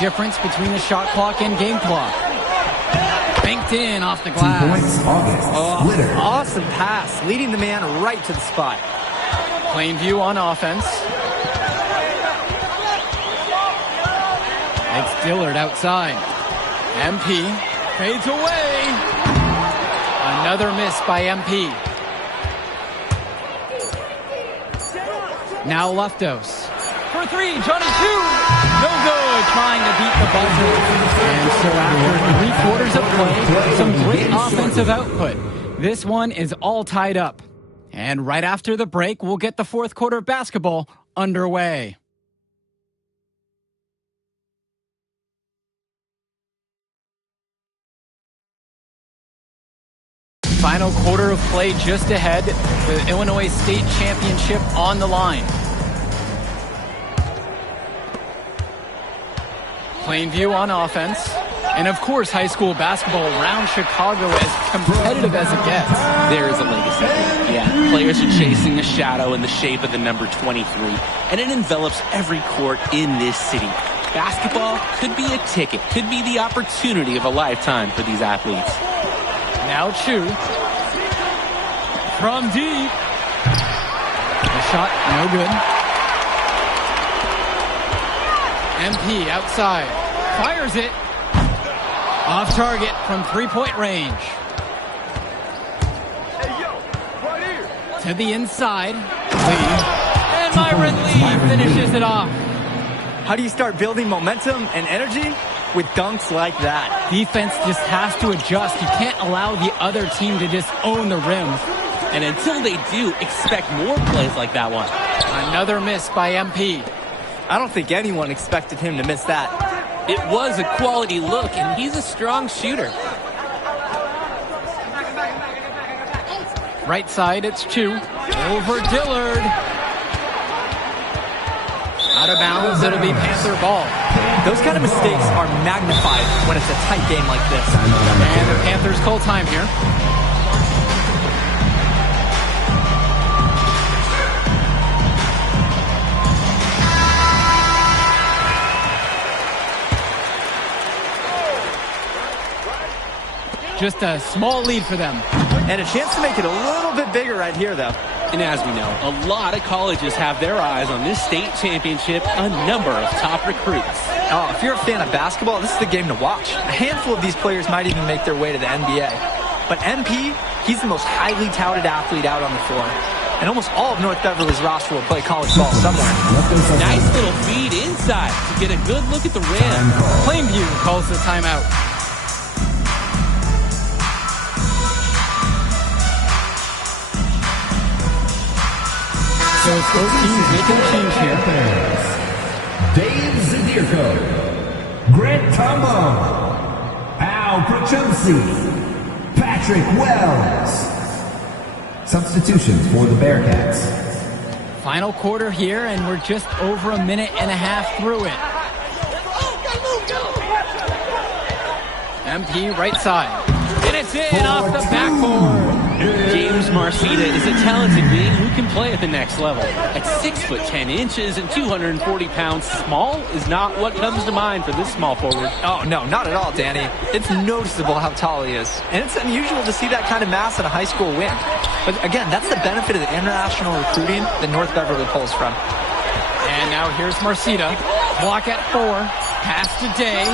Difference between the shot clock and game clock. Banked in off the glass. 2 points, August. Oh, awesome pass, leading the man right to the spot. Plainview on offense. It's Dillard outside. MP fades away. Another miss by MP. Now Leftos. For three, Johnny two. No good, trying to beat the buzzer. And so after 3 quarters of play, some great offensive output. This one is all tied up. And right after the break, we'll get the fourth quarter basketball underway. Final quarter of play just ahead. The Illinois State Championship on the line. Plainview on offense. And of course, high school basketball around Chicago as competitive as it gets. There is a legacy. Yeah, players are chasing the shadow in the shape of the number 23. And it envelops every court in this city. Basketball could be a ticket, could be the opportunity of a lifetime for these athletes. Now Chu. From deep. The shot, no good. MP outside. Fires it. Off target from three-point range. To the inside. Lee. And Myron Lee finishes it off. How do you start building momentum and energy? With dunks like that. Defense just has to adjust. You can't allow the other team to just own the rim. And until they do, expect more plays like that one. Another miss by MP. I don't think anyone expected him to miss that. It was a quality look, and he's a strong shooter. Right side, it's Chu. Over Dillard. Out of bounds, it'll be Panther ball. Those kind of mistakes are magnified when it's a tight game like this. And the Panthers call time here. Just a small lead for them. And a chance to make it a little bit bigger right here, though. And as we know, a lot of colleges have their eyes on this state championship, a number of top recruits. Oh, if you're a fan of basketball, this is the game to watch. A handful of these players might even make their way to the NBA. But MP, he's the most highly touted athlete out on the floor. And almost all of North Beverly's roster will play college ball somewhere. Nice little feed inside to get a good look at the rim. Plainview calls the timeout. So it's both teams making a change here. Dave Zadirko, Grant Tombo, Al Prochumsi, Patrick Wells. Substitutions for the Bearcats. Final quarter here, and we're just over a minute and a half through it. MP right side. And it's in off the backboard. James Marcita is a talented big who can play at the next level. At 6'10" and 240 pounds, small is not what comes to mind for this small forward. Oh, no, not at all, Danny. It's noticeable how tall he is. And it's unusual to see that kind of mass in a high school win. But again, that's the benefit of the international recruiting that North Beverly pulls from. And now here's Marcita. Block at 4. Pass to Day.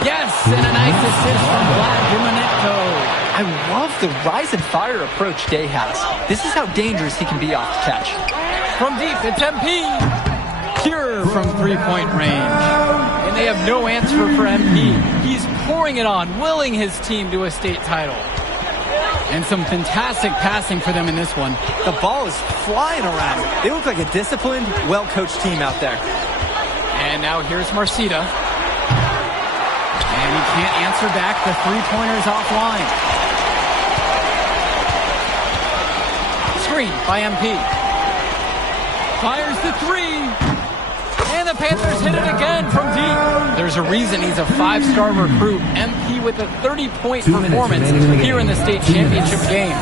Yes, and a nice assist from Vlad Dimonetto. I love the rise and fire approach Day has. This is how dangerous he can be off the catch. From deep, it's MP. Pure from three-point range. And they have no answer for MP. He's pouring it on, willing his team to a state title. And some fantastic passing for them in this one. The ball is flying around. They look like a disciplined, well-coached team out there. And now here's Marcita. And he can't answer back. The three-pointers offline. Screen by MP. Fires the three. And the Panthers hit it again from deep. There's a reason he's a 5-star recruit. MP with a 30-point performance here in the state championship game.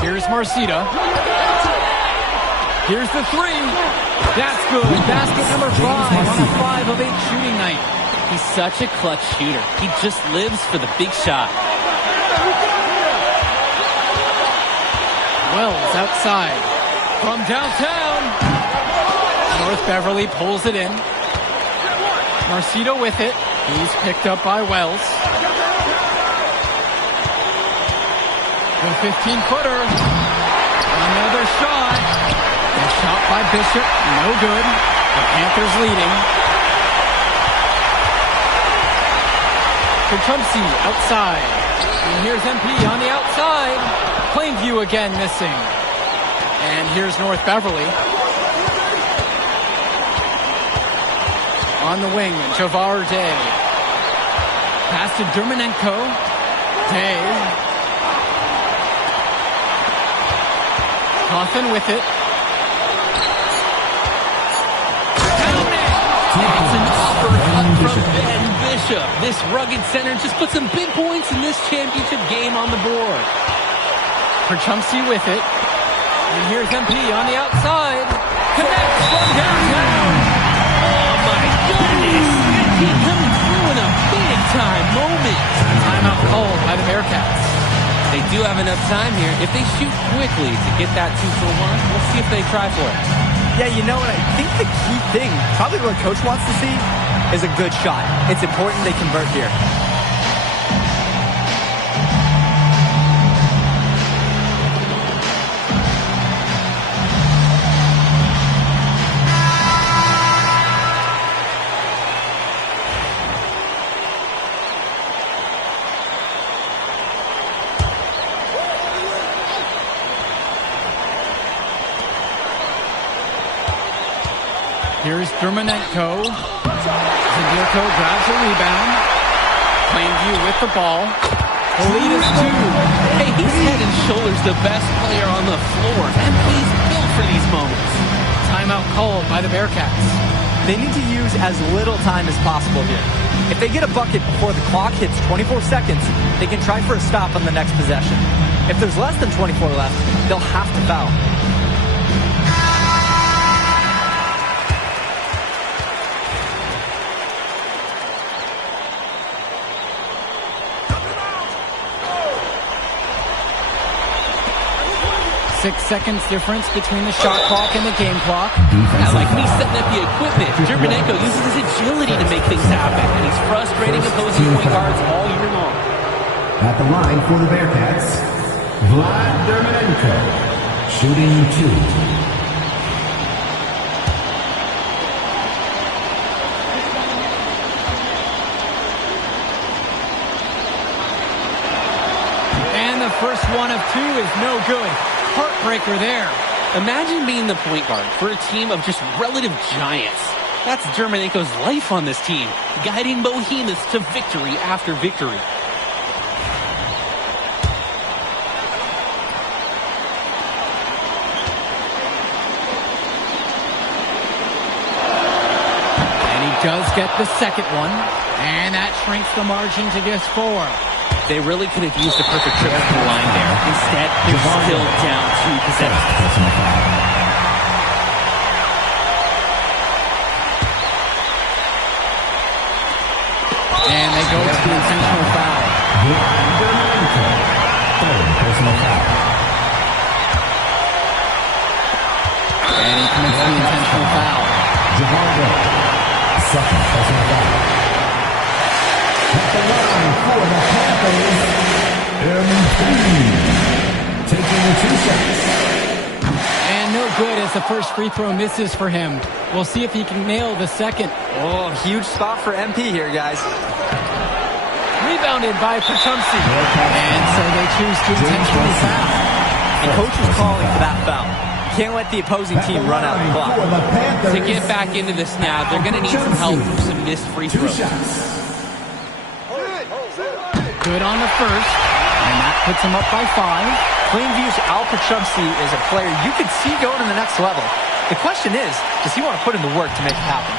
Here's Marcita. Here's the three. That's good. Basket number 5 on a 5 of 8 shooting night. He's such a clutch shooter. He just lives for the big shot. Wells outside. From downtown. North Beverly pulls it in. Marcito with it. He's picked up by Wells. The 15-footer. Another shot. A shot by Bishop. No good. The Panthers leading. Kuchumsi outside. And here's MP on the outside. Plainview again missing. And here's North Beverly. On the wing, Javar Day. Pass to Dermanenko. Day. Coffin with it. It's an uppercut from Ben Bishop. This rugged center just put some big points in this championship game on the board. Kuchumsi with it. And here's MP on the outside. Connects from downtown. Oh my goodness! He coming through in a big-time moment. Timeout called by the Bearcats. They do have enough time here. If they shoot quickly to get that 2-for-1, we'll see if they try for it. Yeah, you know what? I think the key thing, probably what Coach wants to see, is a good shot. It's important they convert here. Here's Dermanenko. Zadirko grabs a rebound. Plainview with the ball. The lead is 2. Hey, he's head and shoulders the best player on the floor. And he's built for these moments. Timeout called by the Bearcats. They need to use as little time as possible here. If they get a bucket before the clock hits 24 seconds, they can try for a stop on the next possession. If there's less than 24 left, they'll have to foul. Six seconds difference between the shot clock and the game clock. I like me setting up the equipment. Dermanenko uses his agility to make things happen, and he's frustrating opposing point guards all year long. At the line for the Bearcats, Vlad Dermanenko, shooting 2. The first one of 2 is no good. Heartbreaker there. Imagine being the point guard for a team of just relative giants. That's Dermanenko's life on this team, guiding Behemoths to victory after victory. And he does get the second one. And that shrinks the margin to just 4. They really could have used a perfect trip to the line there. Instead, they're still down 2 possessions. And they go to the intentional foul. Personal foul. And he commits the intentional foul. Javar, second personal foul. At the line for the Panthers, MP, taking the 2 shots. And no good as the first free throw misses for him. We'll see if he can nail the second. Oh, huge spot for MP here, guys. Rebounded by Kuchumsi. And so they choose to intentionally foul. The coach is calling for that foul. Can't let the opposing team run out the clock. To get back into this now, they're going to need some help from some missed free throws. Good on the first, and that puts him up by 5. Plainview's Al Kuchumsi is a player you could see going to the next level. The question is, does he want to put in the work to make it happen?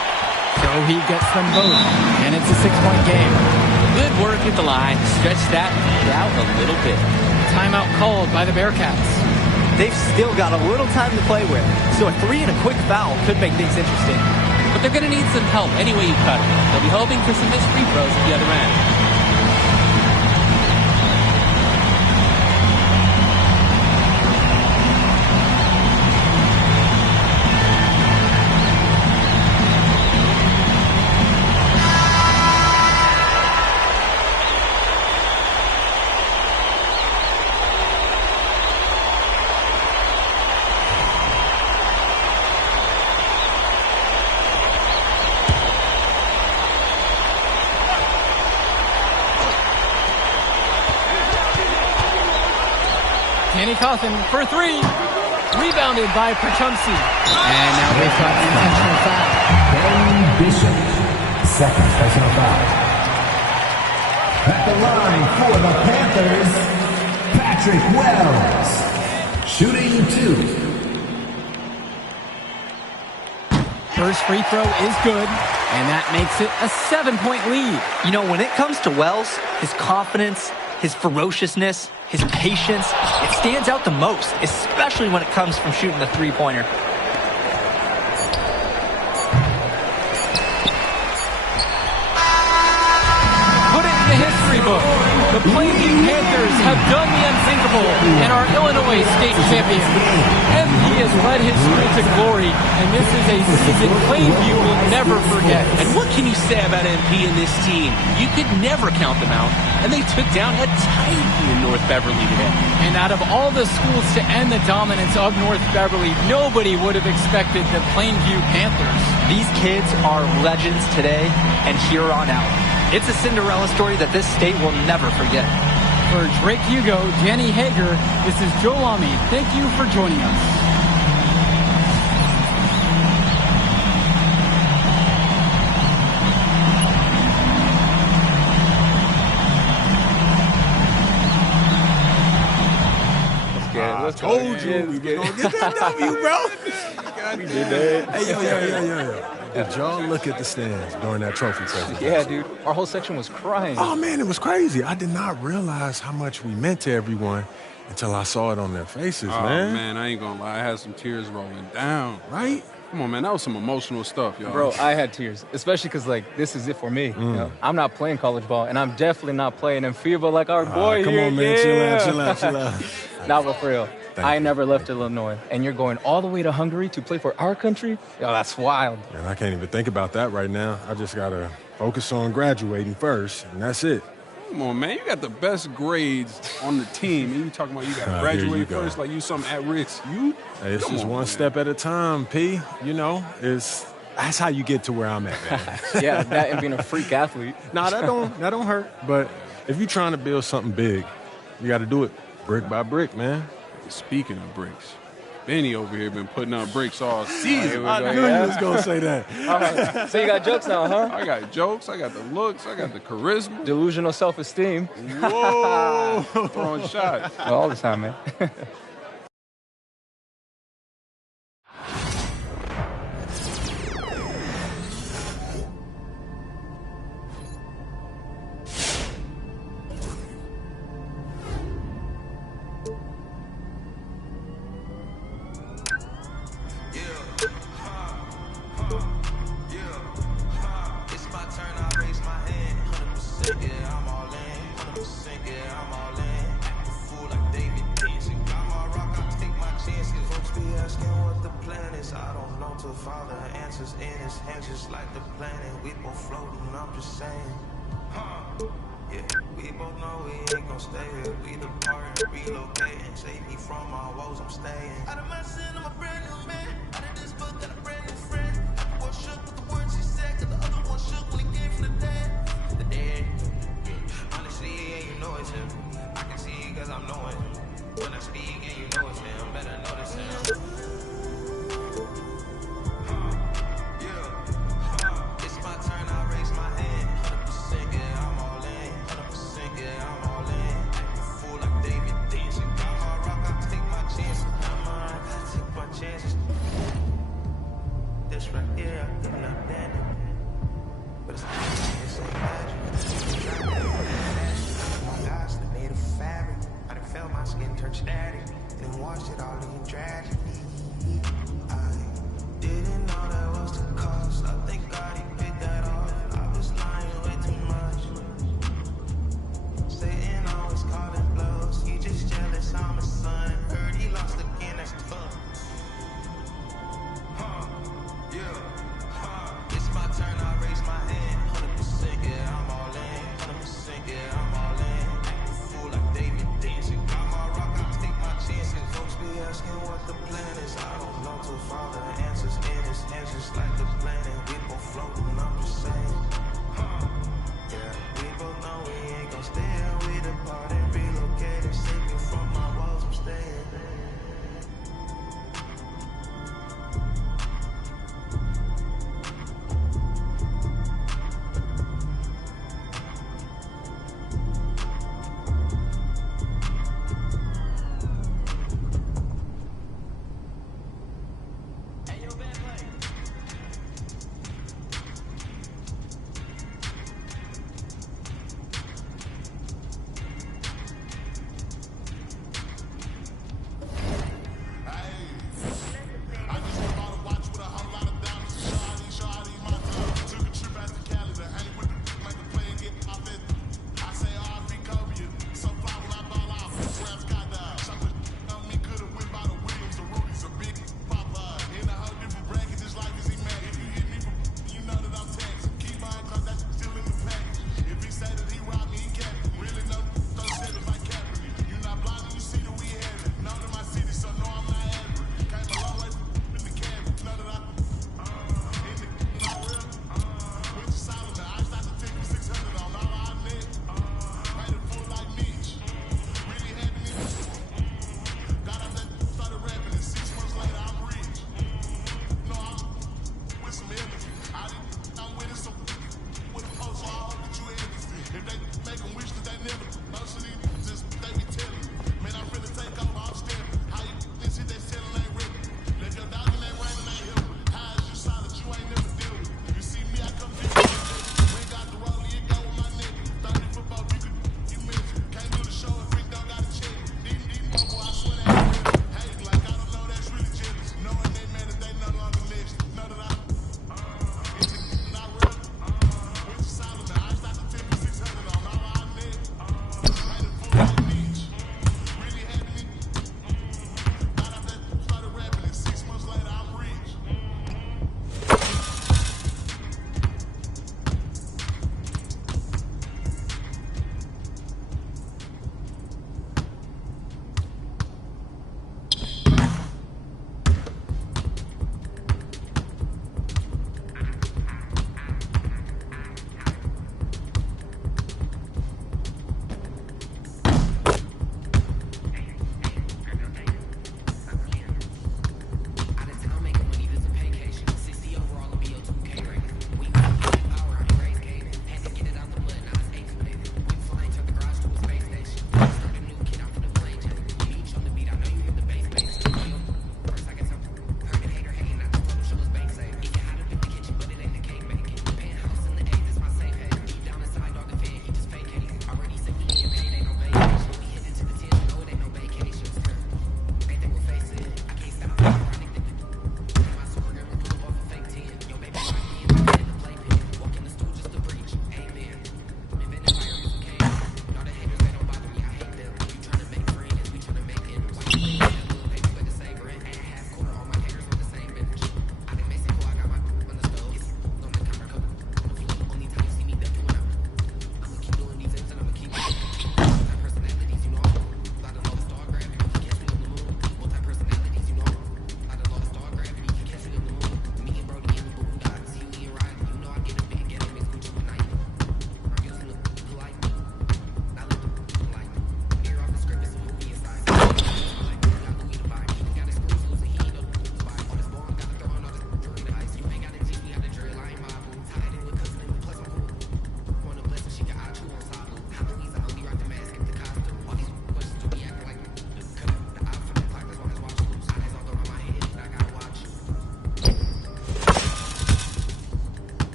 So he gets them both, and it's a 6-point game. Good work at the line. Stretch that out a little bit. Timeout called by the Bearcats. they've still got a little time to play with. So a 3 and a quick foul could make things interesting. But they're going to need some help any way you cut it. They'll be hoping for some missed free throws at the other end. Danny Cawthon for 3. Rebounded by Perchumsey. And now they shot an intentional foul. Ben Bishop, second personal foul. At the line for the Panthers, Patrick Wells, shooting 2. First free throw is good, and that makes it a 7-point lead. You know, when it comes to Wells, his confidence, his ferociousness, his patience, it stands out the most, especially when it comes from shooting the three-pointer. Put it in the history book. The Plainview Panthers have done the unthinkable and are Illinois state champions. MP has led his school to glory, and this is a season Plainview will never forget. And what can you say about MP and this team? You could never count them out, and they took down a Titan in North Beverly today. And out of all the schools to end the dominance of North Beverly, nobody would have expected the Plainview Panthers. These kids are legends today and here on out. It's a Cinderella story that this state will never forget. For Drake Hugo, Danny Hager, this is Joe Lamy. Thank you for joining us. I told you we were going to get that W, bro. We did that. Hey, yo. Did y'all look at the stands during that trophy presentation? Yeah, dude. Our whole section was crying. Oh, man, it was crazy. I did not realize how much we meant to everyone until I saw it on their faces, man. Oh, man, I ain't gonna lie. I had some tears rolling down. Right? Come on, man. That was some emotional stuff, y'all. Bro, I had tears, especially because, like, this is it for me. You know? I'm not playing college ball, and I'm definitely not playing in FIBA like our boy come here. on, man. Yeah. Chill out. Nah, but for real. I you. never left Illinois, and you're going all the way to Hungary to play for our country? Yo, that's wild. And I can't even think about that right now. I just got to focus on graduating first, and that's it. Come on, man. You got the best grades on the team, and you talking about you got to Here you graduate go. first like you something at risk. You? Hey, it's Come just on, one man. step at a time, P. You know, that's how you get to where I'm at, man. Yeah, that and being a freak athlete. Nah, that don't hurt. But if you're trying to build something big, you got to do it brick by brick, man. Speaking of bricks, Benny over here been putting up bricks all season. I knew you was gonna say that. All right. So you got jokes now, huh? I got jokes, I got the looks, I got the charisma. Delusional self-esteem. Whoa! Throwing shots. All the time, man. and watched it all in tragedy. I